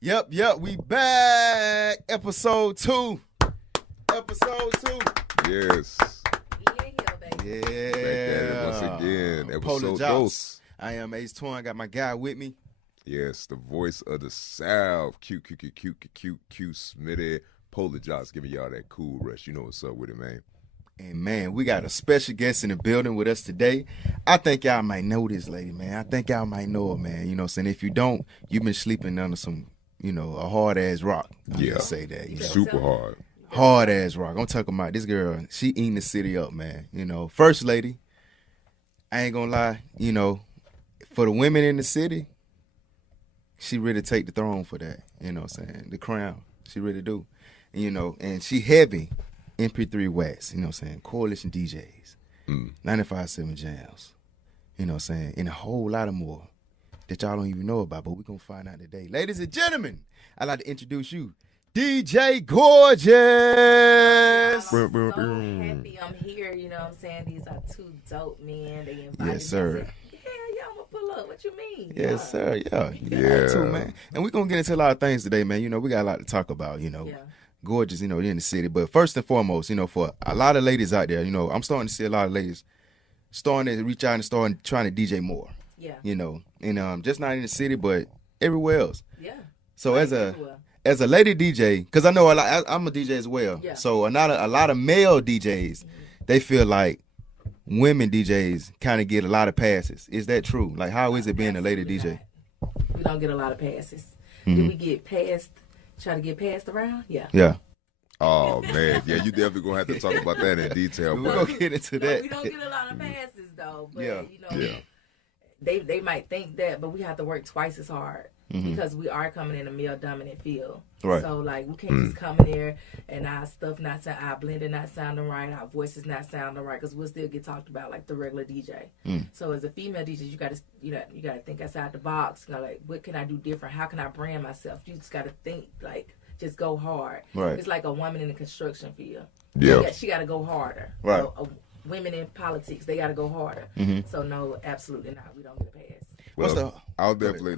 Yep, we back. Episode 2. Yes. Yeah. Back at it once again. Episode Joqs. I am Ace Twin. Got my guy with me. Yes, the voice of the South. Q, Smitty. Polar Joqs giving y'all that cool rush. You know what's up with it, man. And, man, we got a special guest in the building with us today. I think y'all might know this lady, man. I think y'all might know her, man. You know what I'm saying? If you don't, you've been sleeping under some, a hard-ass rock. I'm gonna say that. Super hard. Hard-ass rock. I'm talking about this girl. She eating the city up, man. First lady, I ain't gonna lie, for the women in the city, she really take the throne for that. You know what I'm saying? The crown. She really do. And she heavy. MP3 Wax, Coalition DJs, 95.7 Jams, what I'm saying? And a whole lot of more that y'all don't even know about, but we're going to find out today. Ladies and gentlemen, I'd like to introduce you, DJ Gorgeous. I'm so happy I'm here, you know what I'm saying? These are two dope men. They invited me. Yes, sir. I said, yeah, I'm going to pull up. What you mean? Yes, sir. Yeah. Too, man. And we're going to get into a lot of things today, man. We got a lot to talk about, Gorgeous, in the city. But first and foremost, for a lot of ladies out there, I'm starting to see a lot of ladies starting to reach out and starting trying to DJ more. Yeah. And just not in the city, but everywhere else. Yeah. So as a lady DJ, because I know I'm a DJ as well. Yeah. So a lot of male DJs, they feel like women DJs kind of get a lot of passes. Is that true? Like, how is it being a lady DJ? We don't get a lot of passes. Mm-hmm. Do we get passed? Try to get passed around? Yeah. Yeah. Oh, man. Yeah, you definitely going to have to talk about that in detail. We're going to get into that. We don't get a lot of passes, though. But, Yeah. They might think that, but we have to work twice as hard because we are coming in a male-dominant field. Right. So, like, we can't just come in there and our stuff not sound, our blending not sounding right, our voices not sounding right, because we'll still get talked about like the regular DJ. So, as a female DJ, you gotta think outside the box. Like, what can I do different? How can I brand myself? You just gotta think, like, just go hard. Right. It's like a woman in the construction field. Yeah. She got to go harder. Right. Women in politics, they got to go harder. So no, absolutely not. We don't get a pass. Well, I'll definitely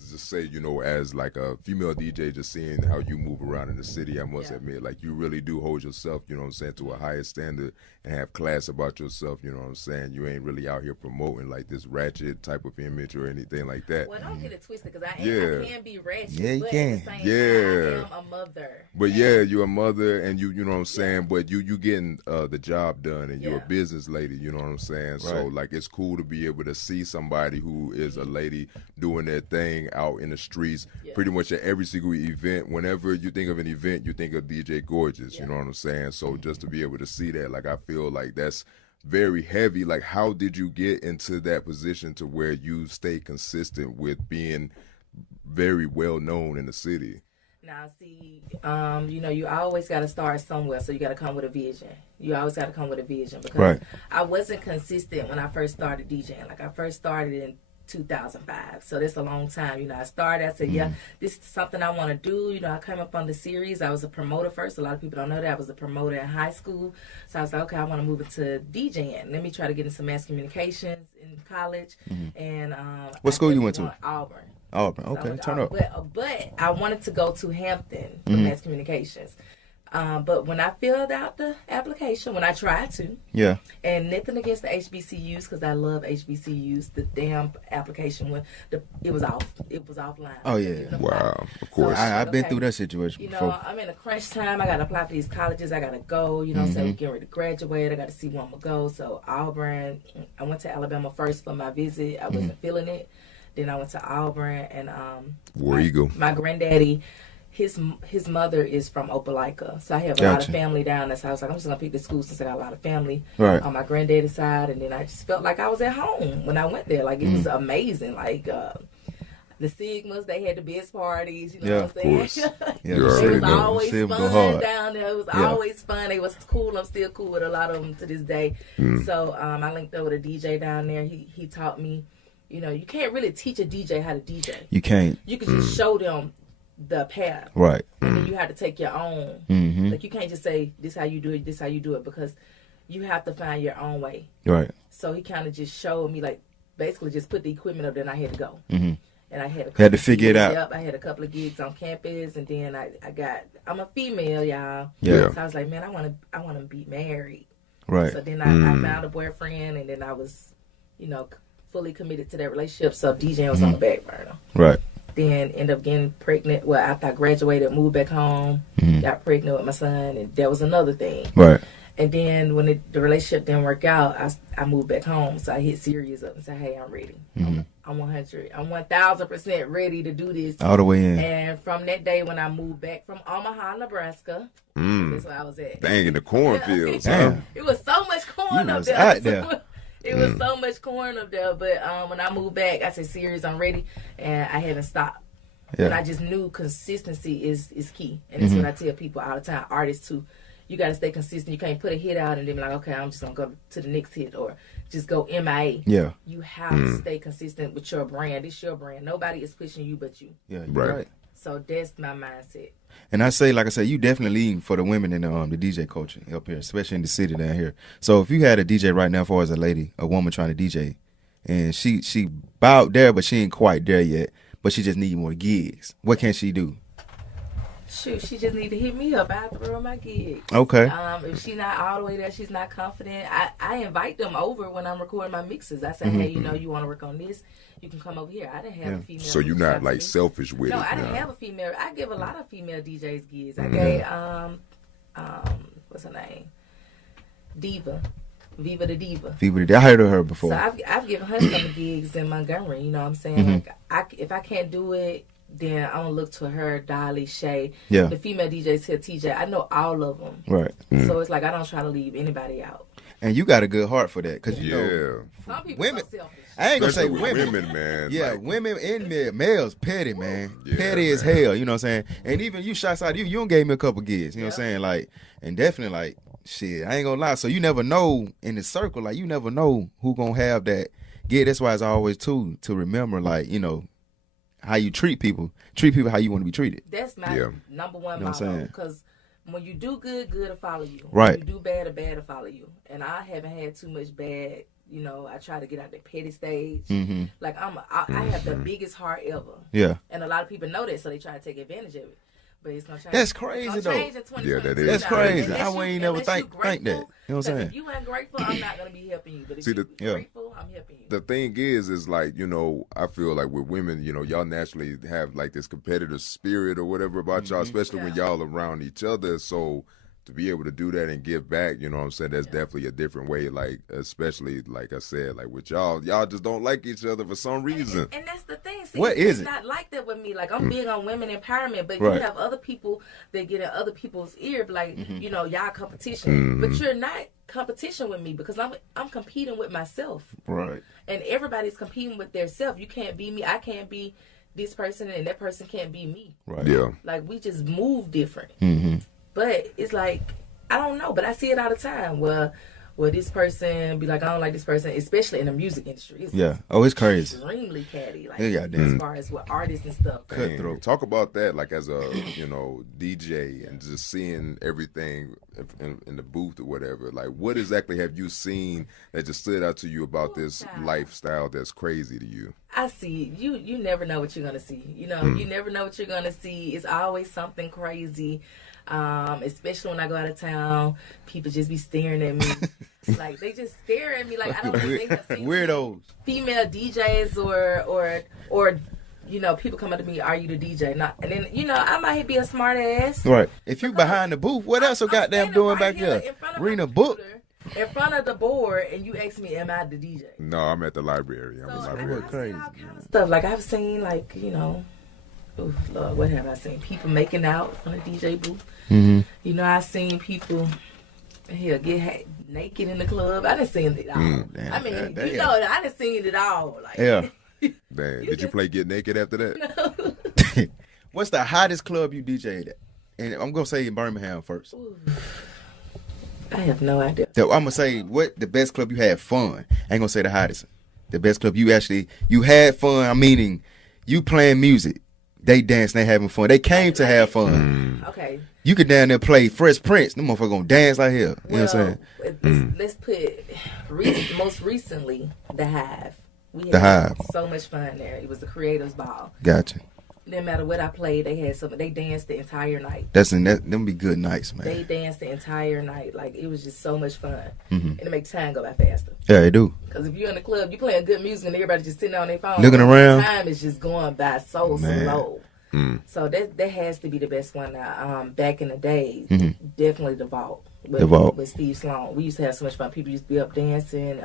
just say, as like a female DJ, just seeing how you move around in the city, I must admit, like you really do hold yourself, to a higher standard and have class about yourself, you know what I'm saying? You ain't really out here promoting like this ratchet type of image or anything like that. Well, don't get it twisted, because I can be ratchet. Yeah, you but can. At the same time, I am a mother. But you're a mother, and you know what I'm saying, but you getting the job done, and you're a business lady, you know what I'm saying? Right. So like it's cool to be able to see somebody who is a lady doing their thing out in the streets, pretty much at every single event. Whenever you think of an event, you think of DJ Gorgeous, you know what I'm saying? So just to be able to see that, like I feel like that's very heavy. Like, how did you get into that position to where you stay consistent with being very well known in the city? Now, see, you always got to start somewhere, so you got to come with a vision. You always got to come with a vision, because I wasn't consistent when I first started DJing. Like, I first started in 2005, so that's a long time. I started, I said, this is something I want to do. I came up on the series. I was a promoter first. A lot of people don't know that I was a promoter in high school. So I was like, okay, I want to move into DJing. Let me try to get into mass communications in college. And what school you went to? Auburn. Okay, turn up. But I wanted to go to Hampton for mass communications. But when I filled out the application, when I tried to, and nothing against the HBCUs, because I love HBCUs, the damn application it was offline. Oh yeah, wow, of course. So I've been through that situation before. I'm in a crunch time. I got to apply for these colleges. I got to go. So we're getting ready to graduate. I got to see where I'm gonna go. So Auburn. I went to Alabama first for my visit. I wasn't feeling it. Then I went to Auburn, and War Eagle. My granddaddy. His mother is from Opelika, so I have a lot of family down there. So I was like, I'm just gonna pick the school since I got a lot of family on my granddaddy's side, and then I just felt like I was at home when I went there. Like, it was amazing. Like the Sigmas, they had the best parties. You know what I'm saying? It was always fun down there. It was always fun. It was cool. I'm still cool with a lot of them to this day. So I linked up with a DJ down there. He taught me. You can't really teach a DJ how to DJ. You can't. You can just show them the path, right? And then you have to take your own. Like, you can't just say this how you do it, this how you do it, because you have to find your own way, right? So he kind of just showed me, like, basically just put the equipment up there and I had to go. and I had to figure it out. Yep, I had a couple of gigs on campus, and then I'm a female, y'all. Yeah. So I was like, man, I want to be married. Right. So then I found a boyfriend, and then I was, fully committed to that relationship. So DJing was on the back burner. Right. Then ended up getting pregnant. Well, after I graduated, moved back home, got pregnant with my son, and that was another thing. Right. And then when the relationship didn't work out, I moved back home. So I hit Sirius up and said, hey, I'm ready. I'm 1,000% ready to do this. All the way in. And from that day when I moved back from Omaha, Nebraska, that's where I was at. Dang, in the cornfields. Damn. It was so much corn up there. Out there. It was so much corn up there. But when I moved back, I said, Sirius, I'm ready. And I haven't stopped. Yeah. And I just knew consistency is key. And that's what I tell people all the time, artists too. You got to stay consistent. You can't put a hit out and then be like, okay, I'm just going to go to the next hit or just go MIA. Yeah. You have to stay consistent with your brand. It's your brand. Nobody is pushing you but you. Yeah, right. So that's my mindset. And I say, like I said, you definitely leading for the women in the DJ culture up here, especially in the city down here. So if you had a DJ right now, for as a woman trying to DJ, and she about there, but she ain't quite there yet, but she just need more gigs, what can she do? Shoot, she just need to hit me up. I have to throw my gigs. Okay. If she's not all the way there, she's not confident, I invite them over when I'm recording my mixes. I say, hey, you want to work on this? You can come over here. I didn't have a female. So you're not like selfish with it. No, I didn't have a female. I give a lot of female DJs gigs. I gave what's her name? Diva the Diva. I heard of her before. So I've given her some gigs in Montgomery. You know what I'm saying? Like if I can't do it, then I'm gonna look to her, Dolly, Shay. Yeah. The female DJs here, TJ. I know all of them. Right. So it's like I don't try to leave anybody out. And you got a good heart for that, because you know, some people women. are selfish. I ain't gonna say women, man. Yeah, like, women and males petty, man. Yeah, petty as hell. You know what I'm saying? And even you shots out, you don't gave me a couple gigs. You know what I'm saying? Like, and definitely like shit. I ain't gonna lie. So you never know in the circle. Like you never know who gonna have that gig. That's why it's always to remember, like how you treat people. Treat people how you want to be treated. That's my number one motto. Because when you do good, good will follow you. Right. When you do bad, bad will follow you. And I haven't had too much bad. I try to get out the petty stage. Like I have the biggest heart ever. Yeah. And a lot of people know that, so they try to take advantage of it. But it's gonna change. That's crazy though. Yeah, that is. That's crazy. I ain't never think that. You know what I'm saying? If you ain't grateful, I'm not gonna be helping you. But if you're grateful, I'm helping you. The thing is like, I feel like with women, y'all naturally have like this competitive spirit or whatever about y'all, especially when y'all around each other. So to be able to do that and give back, you know what I'm saying? That's definitely a different way. Like, especially like I said, like with y'all just don't like each other for some reason. And that's the thing. See, what is it's it? Not like that with me. Like I'm big on women empowerment, but you have other people that get in other people's ear, like y'all competition, but you're not competition with me because I'm competing with myself. Right. And everybody's competing with their self. You can't be me. I can't be this person, and that person can't be me. Right. Yeah. Like we just move different. But it's like, I don't know, but I see it all the time where this person be like, I don't like this person, especially in the music industry. It's crazy. Extremely catty, like as far as with artists and stuff. Cutthroat. Talk about that, like as a DJ and just seeing everything in the booth or whatever. Like, what exactly have you seen that just stood out to you about this lifestyle that's crazy to you? I see you never know what you're gonna see. You never know what you're gonna see. It's always something crazy. Especially when I go out of town, people just be staring at me. Like they just stare at me like I don't think I've seen weirdos. Female DJs or people come up to me, are you the DJ? And then I might be a smart ass. Right. If you behind the booth, what else are goddamn doing back here? Reading a book. In front of the board, and you ask me, am I the DJ? No, I'm at the library. I'm so a library. Crazy. All kind of stuff. Like I've seen oof, Lord, what have I seen? People making out on a DJ booth. I've seen people get naked in the club. I done seen it all. I mean, I done seen it all. Like, Damn. Did you play Get Naked after that? No. What's the hottest club you DJ'd at? And I'm gonna say in Birmingham first. Ooh. I have no idea. I'm gonna say what the best club you had fun. I ain't gonna say the hottest. The best club you had fun. I'm meaning you playing music. They dance, they having fun. They came to have fun. Okay. You could down there play Fresh Prince. Them motherfuckers gonna dance like hell. You know what I'm saying? Let's put most recently the Hive. We The had Hive. so much fun there. It was the Creators Ball. Gotcha. No matter what I played, they had something. They danced the entire night. Them be good nights, man. They danced the entire night. Like, it was just so much fun. And it makes time go by faster. Yeah, they do. Because if you're in the club, you playing good music and everybody just sitting on their phone. Looking around. Time is just going by so slow. So that has to be the best one now. Back in the day, definitely the Vault. With Steve Sloan. We used to have so much fun. People used to be up dancing.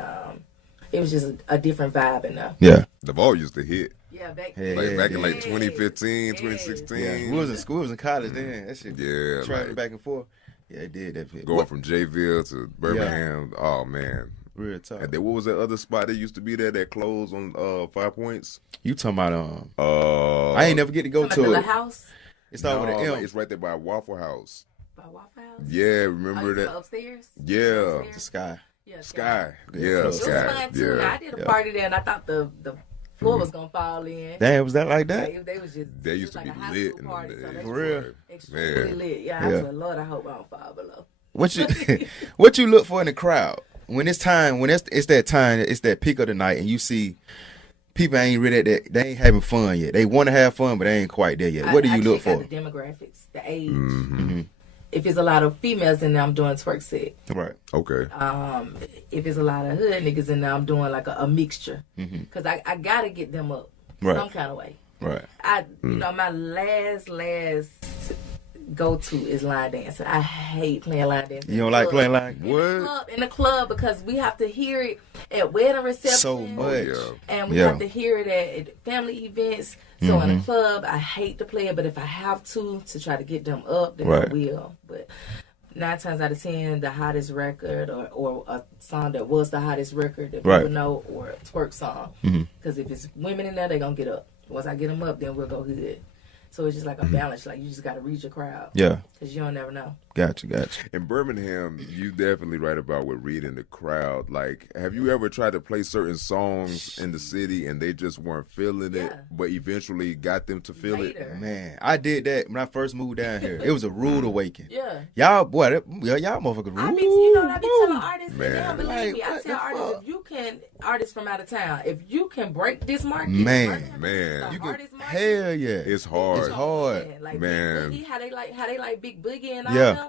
It was just a different vibe in there. Yeah. The Vault used to hit. Yeah, back in like 2015, 2016. Yeah. We was in school, we was in college then. That shit. Yeah, traveling back and forth. Yeah, it did that shit. Going from Jayville to Birmingham. Yeah. Oh man. Real tough. And then what was that other spot that used to be there that closed on 5 Points? You talking about I ain't never get to go to the it. House? It's not with the M. It's right there by Waffle House. By Waffle House? Yeah, remember that? Upstairs? Yeah. Upstairs? The Sky. Yeah, Sky. Yeah, Yeah, It was Sky. fun too. Yeah. I did a party there and I thought the floor was gonna fall in. Damn, was that like that? They was just. They used to like be a high lit school in party, them so days. they For were real? Extremely lit. Yeah, I was like, Lord, I hope I don't fall below. What you look for in the crowd when it's time? When it's that time, it's that peak of the night, and you see people ain't really at that. They ain't having fun yet. They want to have fun, but they ain't quite there yet. What do you look for? The demographics, the age. If it's a lot of females in there, I'm doing twerk set. Right. Okay. If it's a lot of hood niggas in there, I'm doing like a mixture. Because I gotta get them up some kind of way. Right. You know, my last go-to is line dancing. I hate playing line dancing. You don't like playing line? What? In the club because we have to hear it at wedding reception. So much. And we have to hear it at family events. So in the club, I hate to play it, but if I have to try to get them up, then I will. But 9 times out of 10, the hottest record or a song that was the hottest record that people know, or a twerk song. Because if it's women in there, they're going to get up. Once I get them up, then we'll go hood. So it's just like a balance. Like, you just got to read your crowd. Yeah. Because you don't never know. Gotcha. In Birmingham, you definitely right about with reading the crowd. Like, have you ever tried to play certain songs in the city and they just weren't feeling it, but eventually got them to feel it? Man, I did that when I first moved down here. It was a rude awakening. Yeah. Y'all motherfuckers rude. I be telling artists, man. They don't believe me. I tell artists, artists from out of town, if you can break this market, man, you can, hell yeah, it's hard. It's hard, like man. Big Boogie, how they like Big Boogie and all that.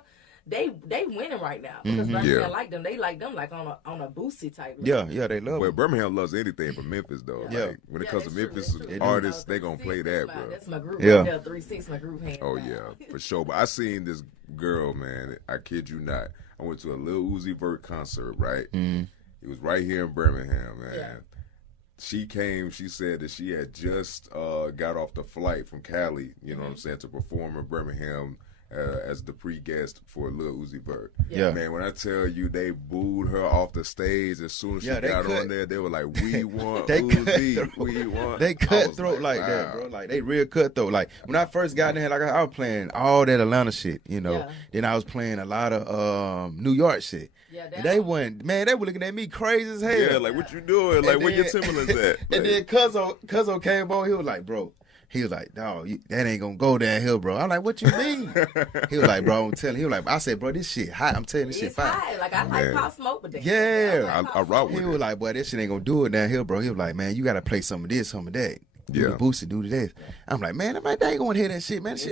They winning right now because Birmingham like them. They like them like on a Boosie type. Yeah, they love. Well, Birmingham loves anything from Memphis though. Yeah. Like, when it comes to Memphis artists, they gonna play that, bro. That's my group. Yeah, 3-6, my group hand. Oh yeah, for sure. But I seen this girl, man. I kid you not. I went to a Lil Uzi Vert concert. Right. It was right here in Birmingham, man. Yeah. She came, she said that she had just got off the flight from Cali, you know what I'm saying, to perform in Birmingham as the pre-guest for Lil Uzi Vert. Yeah. Man, when I tell you they booed her off the stage as soon as she got on there, they were like, we want Uzi, we want. They cutthroat like that, bro. Like, they real cutthroat. Like, when I first got in here, like, I was playing all that Atlanta shit, you know. Yeah. Then I was playing a lot of New York shit. Yeah, they were looking at me crazy as hell. Yeah, like, what you doing? Like, where your Timberlands at? Like, and then Cuzzo came on, he was like, bro. He was like, dog, that ain't gonna go downhill, bro. I'm like, what you mean? He was like, bro, I'm telling you. He was like, I said, bro, this shit hot. I'm telling you, this shit fire. High. Like, I like Pop Smoke with that. Yeah. I rock with it. He was like, boy, this shit ain't gonna do it downhill, bro. He was like, man, you gotta play some of this, some of that. Do the boost, do this. I'm like, man, they ain't gonna hear that shit, man. That shit,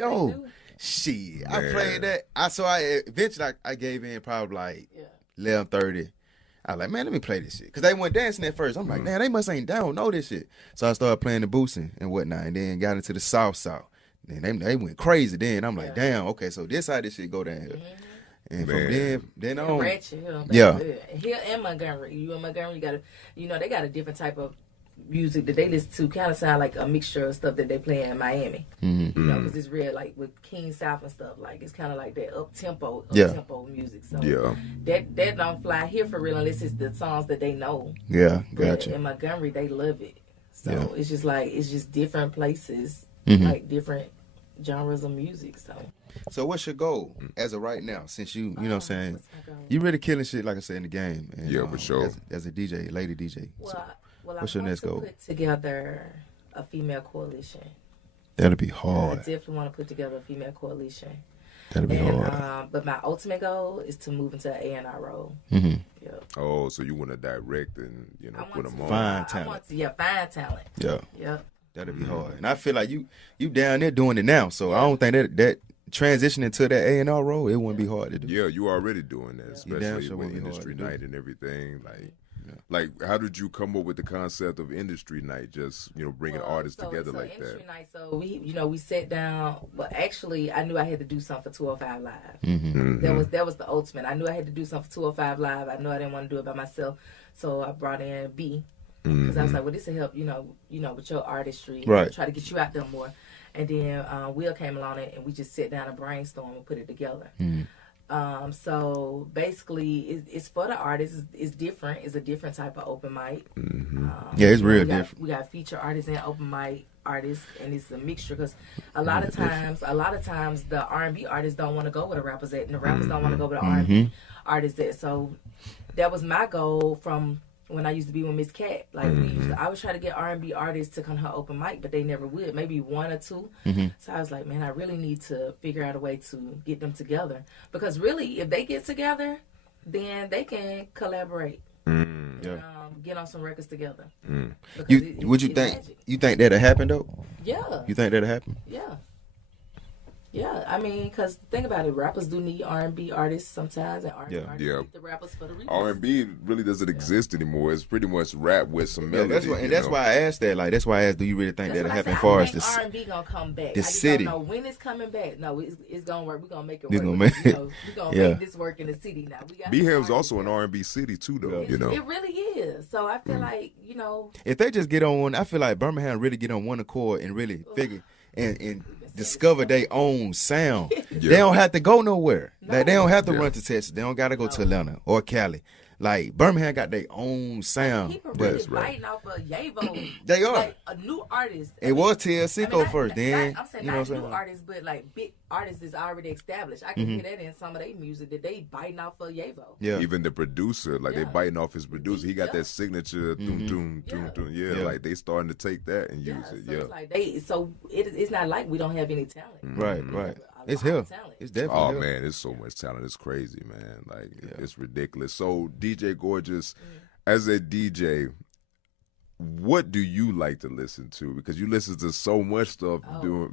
shit. Man. I played that. So eventually I gave in probably like 11:30. I was like, man, let me play this shit. Because they went dancing at first. I'm like, damn, they don't know this shit. So I started playing the boosting and whatnot, and then got into the South. Then they went crazy then. I'm like, damn, okay, so this how this shit go down here. And from then on. Here and Montgomery. You in Montgomery, you got they got a different type of music that they listen to, kind of sound like a mixture of stuff that they play in Miami. You know, because it's real, like with King South and stuff. Like, it's kind of like that up-tempo music. So that don't fly here for real unless it's the songs that they know. Yeah, gotcha. In Montgomery, they love it. So it's just different places, like different genres of music. So what's your goal as of right now? Since you know what I'm saying, you really killing shit, like I said, in the game. And, for sure. As a DJ, lady DJ. Well, what's your next goal? Put together a female coalition. That'll be hard. I definitely want to put together a female coalition. That'll be hard. But my ultimate goal is to move into an A&R role. Yep. Oh, so you want to direct and put them on. Find talent. I want to, find talent. Yeah. Yep. That'll be hard. And I feel like you down there doing it now, so I don't think that transitioning to that A&R role, it wouldn't be hard to do. Yeah, you already doing that, especially sure with industry night and everything. Like, how did you come up with the concept of industry night? Just bringing artists together like that. Industry night. So we sat down. But actually, I knew I had to do something for 205 Live. That was the ultimate. I knew I had to do something for 205 Live. I knew I didn't want to do it by myself, so I brought in B. Because I was like, well, this will help, with your artistry, right? Try to get you out there more. And then Will came along and we just sit down and brainstorm and put it together. So basically, it's for the artists. It's different. It's a different type of open mic. It's real different. We got feature artists and open mic artists, and it's a mixture. Because a lot of times, the R&B artists don't want to go with the rappers at, and the rappers don't want to go with the R&B artists at. So that was my goal from when I used to be with Miss Cat. Like I would try to get R&B artists to come to her open mic, but they never would. Maybe one or two. So I was like, man, I really need to figure out a way to get them together, because really, if they get together, then they can collaborate. Get on some records together. You think that'll happen though? Yeah. You think that'll happen? Yeah. Yeah, I mean, because think about it, rappers do need R&B artists sometimes, and R&B artists need the rappers for the remix. R&B really doesn't exist anymore. It's pretty much rap with some melody. That's why I asked that. Like, that's why I asked, do you really think that'll happen as far as this? R&B gonna come back. The city. I don't know when it's coming back. No, it's gonna work. We're gonna make it We're work. gonna make it. We're gonna make this work in the city now. Birmingham's also an R&B city too, though. It really is. So I feel like if they just get on one, I feel like Birmingham really get on one accord and really figure and discover their own sound. They don't have to go nowhere. Like, they don't have to run to Texas. They don't got to go to Atlanta or Cali. Like, Birmingham got their own sound. People really biting off of Yavo. They are. Like a new artist. It was TLC first. Then I'm saying not new artists, but like big artists is already established. I can hear that in some of their music that they biting off of Yavo. Yeah. Even the producer, like they biting off his producer. He got that signature. Like they starting to take that and use it. So it's like it's not like we don't have any talent. Right. It's here. It's definitely. Oh man, it's so much talent. It's crazy, man. Like it's ridiculous. So DJ Gorgeous, as a DJ, what do you like to listen to? Because you listen to so much stuff,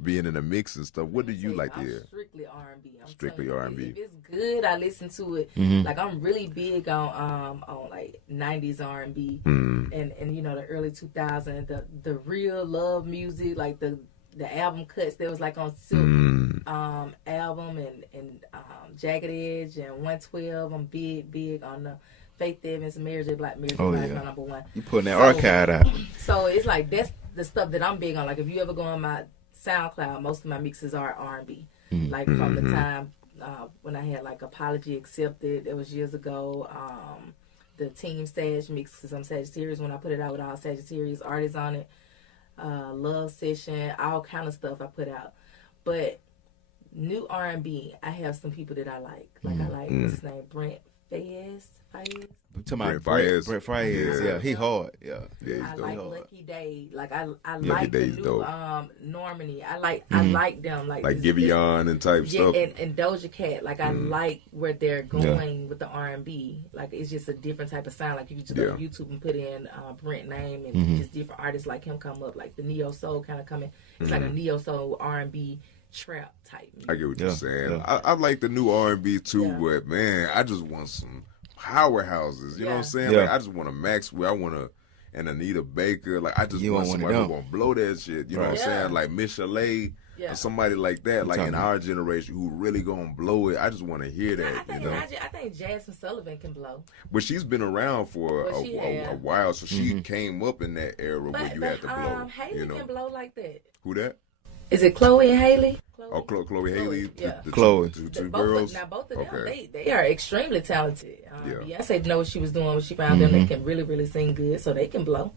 being in a mix and stuff. What do you like to hear? Strictly R&B. Strictly R&B. If it's good, I listen to it. Like I'm really big on like 90s R&B and the early 2000s, the real love music, like the album cuts that was like on Silk album and Jagged Edge and 112. I'm big on the Faith Evans, Mary J. Blige. Mary J. Blige is my number one. You putting that archive out. So it's like that's the stuff that I'm big on. Like if you ever go on my SoundCloud, most of my mixes are R&B. Like from the time when I had like Apology Accepted, it was years ago. The Team Sag mix, because I'm Sagittarius. When I put it out with all Sagittarius artists on it, Love Session, all kind of stuff I put out. But new R&B, I have some people that I like. Like I like what's his name, Brent Fayez. Brent Fayez, yeah, he hard, yeah. I like Lucky Day, like I like the new Normani. I like them, like Giveon and type stuff. And Doja Cat, like I like where they're going with the R&B. Like it's just a different type of sound. Like you just go to YouTube and put in Brent name and just different artists like him come up, like the neo soul kind of coming. It's like a neo soul R&B trap type music. I get what you're saying. I like the new R&B too, but man, I just want some powerhouses. You know what I'm saying? Like I just want a Maxwell. I want an Anita Baker. Like I just want somebody who won't blow that shit. You know what I'm saying? Like Miss Chalet or somebody like that. Like in our generation who really gonna blow it. I just want to hear that. I think Jasmine Sullivan can blow. But she's been around for a while, so she came up in that era where you had to blow. Haley can blow like that. Who that? Is it Chloe and Haley? Chloe Haley. Chloe. The two girls. Now both of them, they are extremely talented. Beyonce know what she was doing when she found them. They can really, really sing good, so they can blow.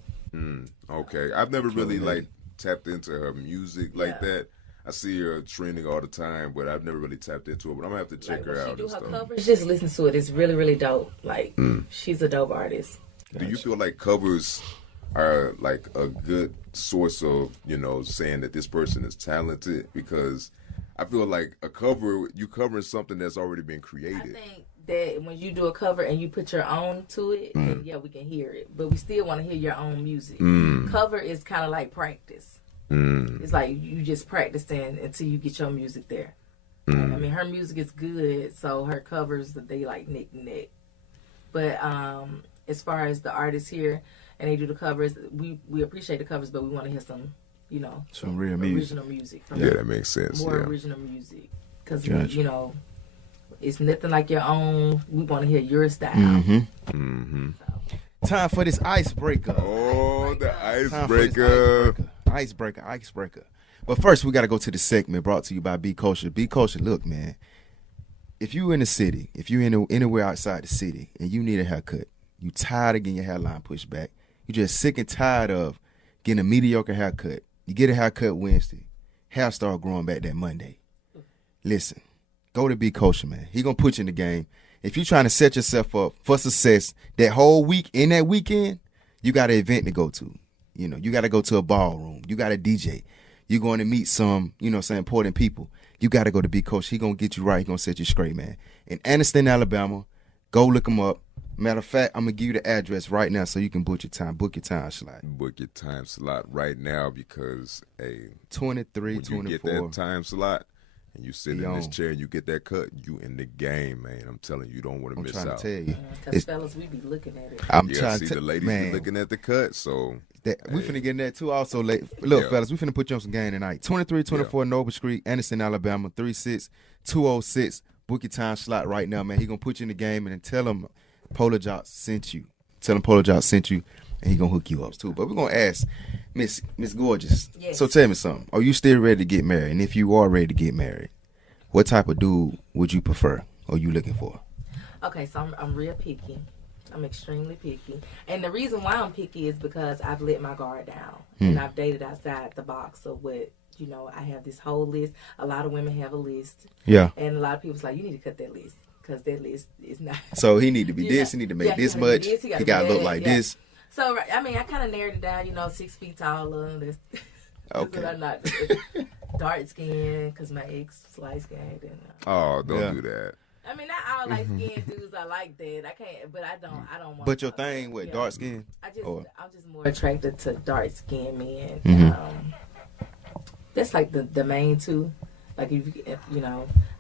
Okay, I've never really like tapped into her music like that. I see her trending all the time, but I've never really tapped into it. But I'm gonna have to check her out. She do her covers. Just listen to it. It's really, really dope. Like she's a dope artist. Do you feel like covers are like a good source of, saying that this person is talented? Because I feel like a cover, you covering something that's already been created. I think that when you do a cover and you put your own to it, then yeah, we can hear it. But we still want to hear your own music. Cover is kind of like practice. It's like you just practicing until you get your music there. I mean, her music is good, so her covers, they like nick. But as far as the artists here, and they do the covers, we appreciate the covers, but we want to hear some, some real original music. Yeah, that makes sense. More original music. Because, it's nothing like your own. We want to hear your style. Time for this icebreaker. Oh, the icebreaker. Icebreaker. But first, we got to go to the segment brought to you by Be Kosher. Be Kosher, look, man. If you in the city, if you anywhere outside the city, and you need a haircut, you tired of getting your hairline pushed back, you just sick and tired of getting a mediocre haircut. You get a haircut Wednesday, hair start growing back that Monday. Listen, go to Be Kosher, man. He gonna put you in the game. If you're trying to set yourself up for success that whole week, in that weekend, you got an event to go to. You got to go to a ballroom. You got a DJ. You're going to meet some, some important people. You got to go to Be Kosher. He going to get you right. He going to set you straight, man. In Anniston, Alabama, go look him up. Matter of fact, I'm going to give you the address right now so you can book your time slot. Book your time slot right now because, 23, when 24. you get that time slot and you sit in this chair and you get that cut, you in the game, man. I'm telling you, you don't want to miss out. I'm trying to tell you. Because fellas, we be looking at it. I'm trying to the ladies be looking at the cut, so... We finna get in that too. Also, look, fellas, we finna put you on some game tonight. 2324 Noble Street, Anderson, Alabama, 36206. Book your time slot right now, man. He gonna put you in the game and then tell him Polar Joqs sent you. Tell him Polar Joqs sent you, and he gonna hook you up too. But we're gonna ask Miss Gorgeous. Yes. So tell me something. Are you still ready to get married? And if you are ready to get married, what type of dude would you prefer? Or you looking for? Okay, so I'm real picky. I'm extremely picky. And the reason why I'm picky is because I've let my guard down. And I've dated outside the box of what, I have this whole list. A lot of women have a list. Yeah. And a lot of people's like, you need to cut that list because that list is not. So he need to be this. He need to make this much. He got to look like this. So, I mean, I kind of narrowed it down, 6 feet taller. Okay. I'm not dark skin because my ex was light skinned. Don't do that. I mean, not all light skinned dudes are like that. I can't, but I don't want. But your thing with dark skin? I'm just more attracted to dark skinned men. That's like the main two. Like if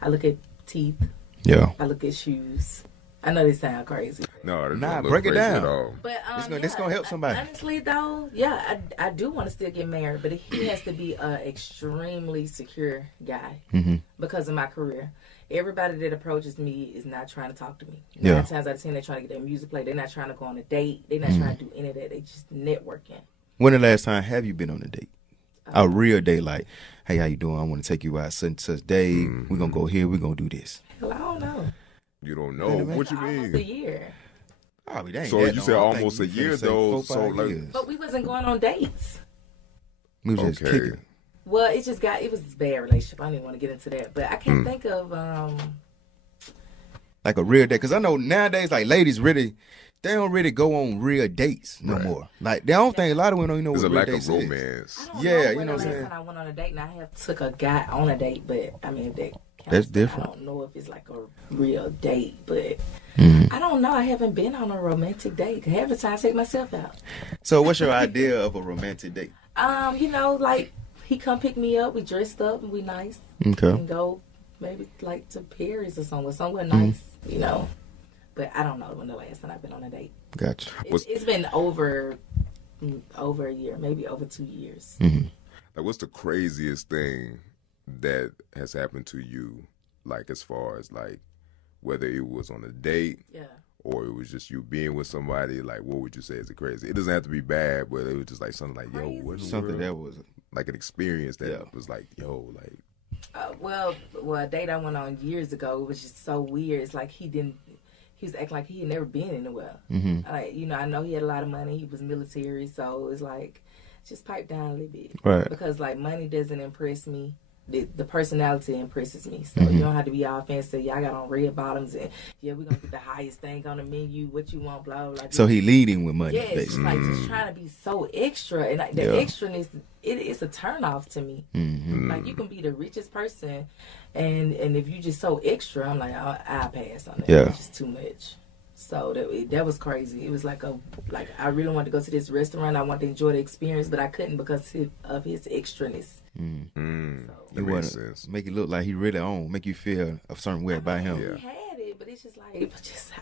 I look at teeth. Yeah. I look at shoes. I know they sound crazy. No, break it down. But this gonna help somebody. Honestly, though, I do want to still get married, but he has to be an extremely secure guy because of my career. Everybody that approaches me is not trying to talk to me. 9 times out of 10, they're trying to get their music played. They're not trying to go on a date. They're not trying to do any of that. They just networking. When the last time have you been on a date? A real date, like, hey, how you doing? I want to take you out such day. We're going to go here. We're going to do this. Well, I don't know. You don't know? What you mean? Almost a year. Oh, so you said almost a year, though. But we wasn't going on dates. We was just kicking. Well, it was a bad relationship. I didn't want to get into that. But I can't think of... like a real date. Because I know nowadays, like, ladies really... They don't really go on real dates no more. Like, they don't think a lot of women don't even know what real dates is. There's a lack of romance. I don't know what I'm saying? I went on a date and I have took a guy on a date, but I mean, that's different. I don't know if it's like a real date, but I don't know. I haven't been on a romantic date. Half the time I take myself out. So what's your idea of a romantic date? Like he come pick me up, we dressed up and we nice. Okay. And go maybe like to Paris or somewhere nice, But I don't know when the last time I've been on a date. Gotcha. It's been over a year, maybe over 2 years. Like, what's the craziest thing that has happened to you, like as far as like whether it was on a date or it was just you being with somebody, like what would you say is crazy? It doesn't have to be bad, but it was just like something like, yo, what something that was like an experience that was like, yo, like well, a date I went on years ago, it was just so weird. It's like he was acting like he had never been anywhere. Like, I know he had a lot of money. He was military, so it was like, just pipe down a little bit. Right. Because, like, money doesn't impress me. the personality impresses me. So you don't have to be all fancy. Y'all got on red bottoms and we're gonna get the highest thing on the menu. What you want, blah blah blah. So he leading with money. Yeah, it's like just trying to be so extra, and like, the extraness, it's a turnoff to me. Like you can be the richest person, and if you just so extra, I'm like, I'll pass on that. Yeah, it's just too much. So that was crazy. It was like I really wanted to go to this restaurant. I wanted to enjoy the experience, but I couldn't because of his extraness. That makes sense. Make it look like he really on. Make you feel a certain way about him. He had it, but it's just like,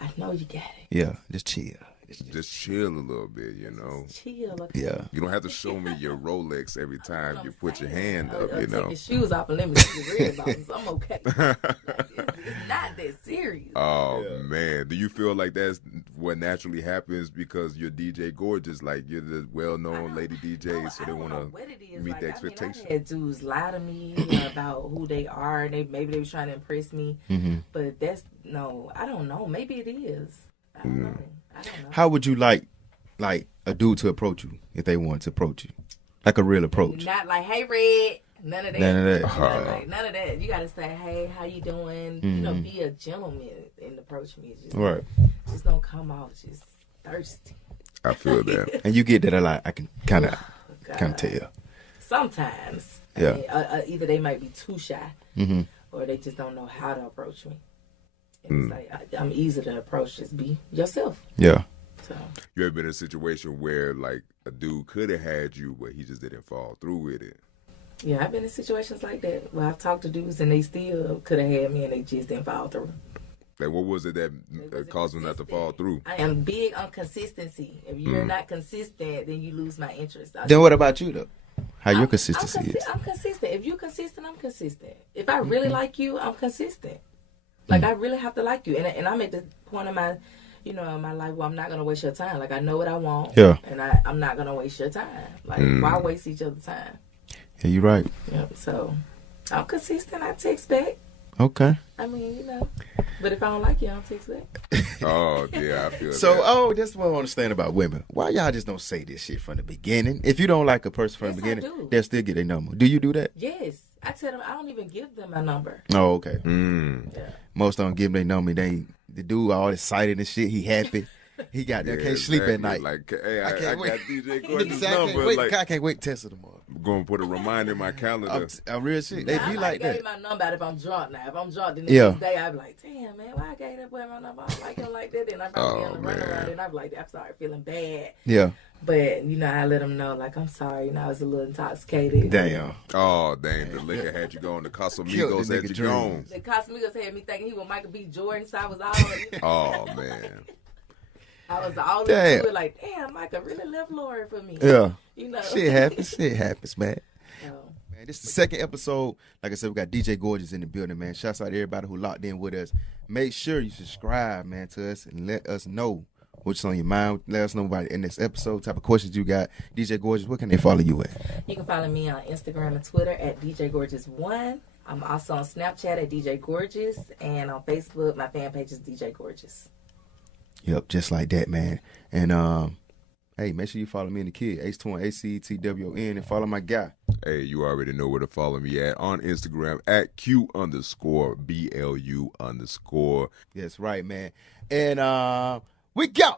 I know you got it. Yeah, just chill. Just chill a little bit, you know. Chill. Okay. Yeah. You don't have to show me your Rolex every time you put your hand up, you know. Take your shoes off and let me see your red bottoms. I'm okay. Like, it's not that serious. Oh, man. Do you feel like that's what naturally happens because you're DJ Gorgeous? Like, you're the well-known lady DJ, so they want to meet the expectation? I had dudes lie to me about who they are. Maybe they were trying to impress me. But I don't know. Maybe it is. I don't know. How would you like a dude to approach you if they want to approach you? Like a real approach. Not like, hey, Red. None of that. None of that. You got to say, hey, how you doing? You know, be a gentleman and approach me. Just don't come off just thirsty. I feel that. And you get that a lot. I can kind of tell. Sometimes. Yeah. I mean, either they might be too shy or they just don't know how to approach me. It's like, I'm easy to approach. Just be yourself. Yeah. So. You ever been in a situation where like a dude could have had you, but he just didn't fall through with it? Yeah, I've been in situations like that where I've talked to dudes and they still could have had me and they just didn't fall through. Like, what was it that caused them not to fall through? I am big on consistency. If you're not consistent, then you lose my interest. Then what about you though? How your consistency is? I'm consistent. If you're consistent, I'm consistent. If I really like you, I'm consistent. Like, I really have to like you. And I'm at the point of my, my life where I'm not going to waste your time. Like, I know what I want. Yeah. And I'm not going to waste your time. Like, why waste each other's time? Yeah, you're right. Yep. So, I'm consistent. I text back. Okay. I mean, But if I don't like you, I don't text back. Oh, yeah, I feel that. That's what I understand about women. Why y'all just don't say this shit from the beginning? If you don't like a person from the beginning, they'll still get their number. Do you do that? Yes. I tell them, I don't even give them my number. Oh, okay. Yeah. Most don't give them their number. The dude all excited and shit. He happy. He got there. Can't sleep at night. Like, hey, I got DJ Gorgeous number. I can't wait to test it tomorrow. I'm going to put a reminder in my calendar. I'm real shit. They be like that. I gave my number out if I'm drunk now. If I'm drunk, then the next day I be like, damn, man, why I gave that boy my number? I don't like him like that. Then I probably be on the run around and I be like, I'm sorry, feeling bad. Yeah. But, I let them know, like, I'm sorry, I was a little intoxicated. Damn. Oh, dang, the liquor had you going. The Casamigos had you going. The Casamigos had me thinking he was Michael B. Jordan, so I was Oh, all... man. I was all into it, like, damn, Michael really left Lori for me. Yeah. Shit happens, man. Man, this is the second episode. Like I said, we got DJ Gorgeous in the building, man. Shouts out to everybody who locked in with us. Make sure you subscribe, man, to us and let us know what's on your mind. Let us know about in this episode, type of questions you got. DJ Gorgeous, where can they follow you at? You can follow me on Instagram and Twitter at DJ Gorgeous1. I'm also on Snapchat at DJ Gorgeous. And on Facebook, my fan page is DJ Gorgeous. Yep, just like that, man. And hey, make sure you follow me and the kid, H21 ACTWN, and follow my guy. Hey, you already know where to follow me at on Instagram at Q_BLU_. That's right, man. And we go.